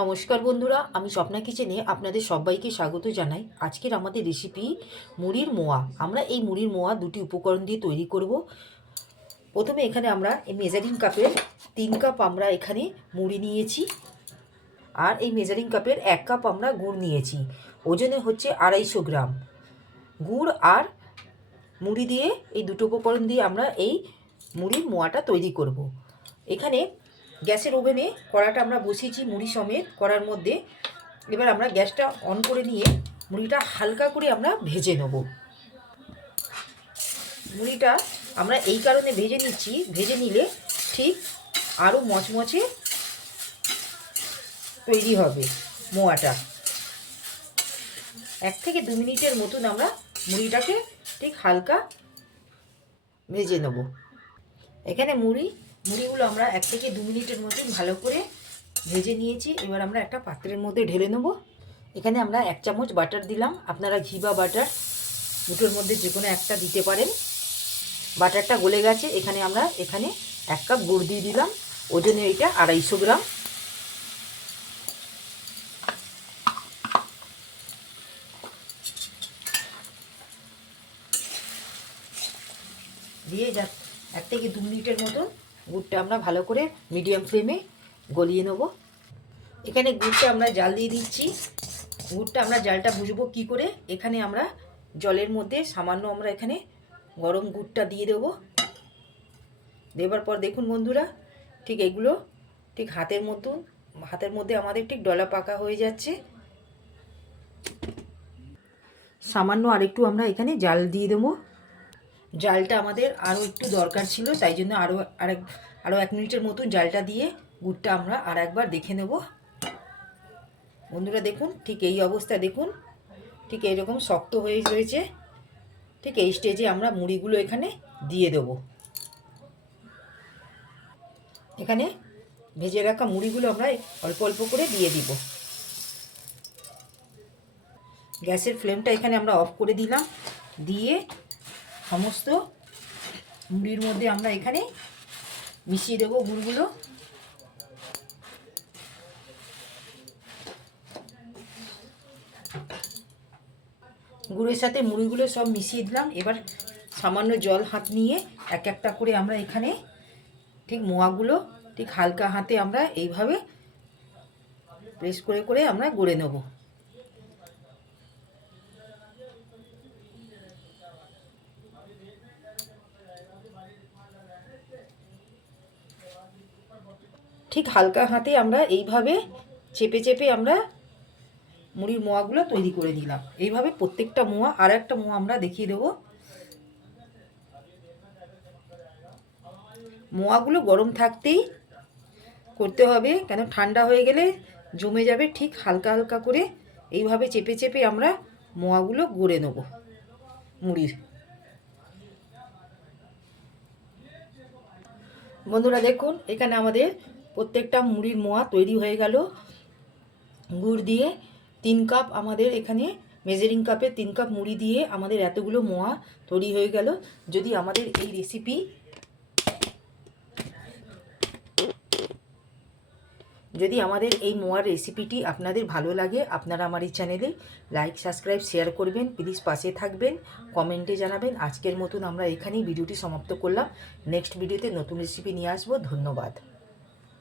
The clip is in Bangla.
নমস্কার বন্ধুরা, আমি স্বপ্না কিচেনে আপনাদের সবাইকে স্বাগত জানাই। আজকের আমাদের রেসিপি মুড়ির মোয়া। আমরা এই মুড়ির মোয়া দুটি উপকরণ দিয়ে তৈরি করব। প্রথমে এখানে আমরা এই মেজারিং কাপের 3 কাপ আমরা এখানে মুড়ি নিয়েছি, আর এই মেজারিং কাপের 1 কাপ আমরা গুড় নিয়েছি। ওজনে হচ্ছে 250 গ্রাম। গুড় আর মুড়ি দিয়ে এই দুটো উপকরণ দিয়ে আমরা এই মুড়ির মোয়াটা তৈরি করব। এখানে গ্যাসের ওভেনে কড়াটা আমরা বসিয়েছি মুড়ি সমেত কড়ার মধ্যে। এবার আমরা গ্যাসটা অন করে নিয়ে মুড়িটা হালকা করে আমরা ভেজে নেব। মুড়িটা আমরা এই কারণে ভেজে নিচ্ছি, ভেজে নিলে ঠিক আরও মচমচে তৈরি হবে মোয়াটা। 1 থেকে 2 মিনিটের মতন আমরা মুড়িটাকে ঠিক হালকা ভেজে নেব। এখানে মুড়িগুলো আমরা 1 থেকে 2 মিনিটের মতন ভালো করে ভেজে নিয়েছি। এবার আমরা একটা পাত্রের মধ্যে ঢেলে নেব। এখানে আমরা 1 চামচ বাটার দিলাম। আপনারা ঘি বা বাটার দুটোর মধ্যে যে কোনো একটা দিতে পারেন। বাটারটা গলে গেছে। এখানে 1 কাপ গুড় দিয়ে দিলাম। ওজনে এটা 250 গ্রাম। দিয়ে 1 থেকে 2 মিনিটের মতন গুড়টা আমরা ভালো করে মিডিয়াম ফ্লেমে গলিয়ে নেব। এখানে গুড়টা আমরা জাল দিয়ে দিচ্ছি। গুড়টা আমরা জালটা বুঝবো কী করে, এখানে আমরা জলের মধ্যে সামান্য আমরা এখানে গরম গুড়টা দিয়ে দেবো। দেবার পর দেখুন বন্ধুরা, ঠিক এগুলো ঠিক হাতের মধ্যে আমাদের ঠিক ডলা পাকা হয়ে যাচ্ছে। সামান্য আরেকটু আমরা এখানে জাল দিয়ে দেবো। জালটা আমাদের আরও একটু দরকার ছিল, তাই জন্য আরও 1 মিনিটের মতন জালটা দিয়ে গুড়টা আমরা আর একবার দেখে নেব। বন্ধুরা দেখুন, ঠিক এই অবস্থা দেখুন, ঠিক এইরকম শক্ত হয়ে রয়েছে। ঠিক এই স্টেজে আমরা মুড়িগুলো এখানে দিয়ে দেব। এখানে ভেজে রাখা মুড়িগুলো আমরা অল্প অল্প করে দিয়ে দিব। গ্যাসের ফ্লেমটা এখানে আমরা অফ করে দিলাম। দিয়ে সমস্ত মুড়ির মধ্যে আমরা এখানে মিশিয়ে দেবো গুড়গুলো। গুড়ের সাথে মুড়িগুলো সব মিশিয়ে দিলাম। এবার সামান্য জল হাত নিয়ে একটা করে আমরা এখানে ঠিক মোয়াগুলো ঠিক হালকা হাতে আমরা এইভাবে প্রেস করে করে আমরা গড়ে নেব। ঠিক হালকা হাতে আমরা এইভাবে চেপে চেপে আমরা মুড়ির মোয়াগুলো তৈরি করে দিলাম। এইভাবে প্রত্যেকটা মোয়া, আর একটা মোয়া আমরা দেখিয়ে দেবো। মোয়াগুলো গরম থাকতেই করতে হবে, কেন ঠান্ডা হয়ে গেলে জমে যাবে। ঠিক হালকা হালকা করে এইভাবে চেপে চেপে আমরা মোয়াগুলো গড়ে নেব মুড়ির। বন্ধুরা দেখুন, এখানে আমাদের প্রত্যেকটা মুড়ির মোয়া তৈরি হয়ে গেল। গুড় দিয়ে 3 কাপ আমাদের এখানে মেজারিং কাপে 3 কাপ মুড়ি দিয়ে আমাদের এতগুলো মোয়া তৈরি হয়ে গেল। যদি আমাদের এই মোয়ার রেসিপিটি আপনাদের ভালো লাগে, আপনারা আমার এই চ্যানেলে লাইক, সাবস্ক্রাইব, শেয়ার করবেন। প্লিজ পাশে থাকবেন, কমেন্টে জানাবেন। আজকের মতন আমরা এখানেই ভিডিওটি সমাপ্ত করলাম। নেক্সট ভিডিওতে নতুন রেসিপি নিয়ে আসবো। ধন্যবাদ।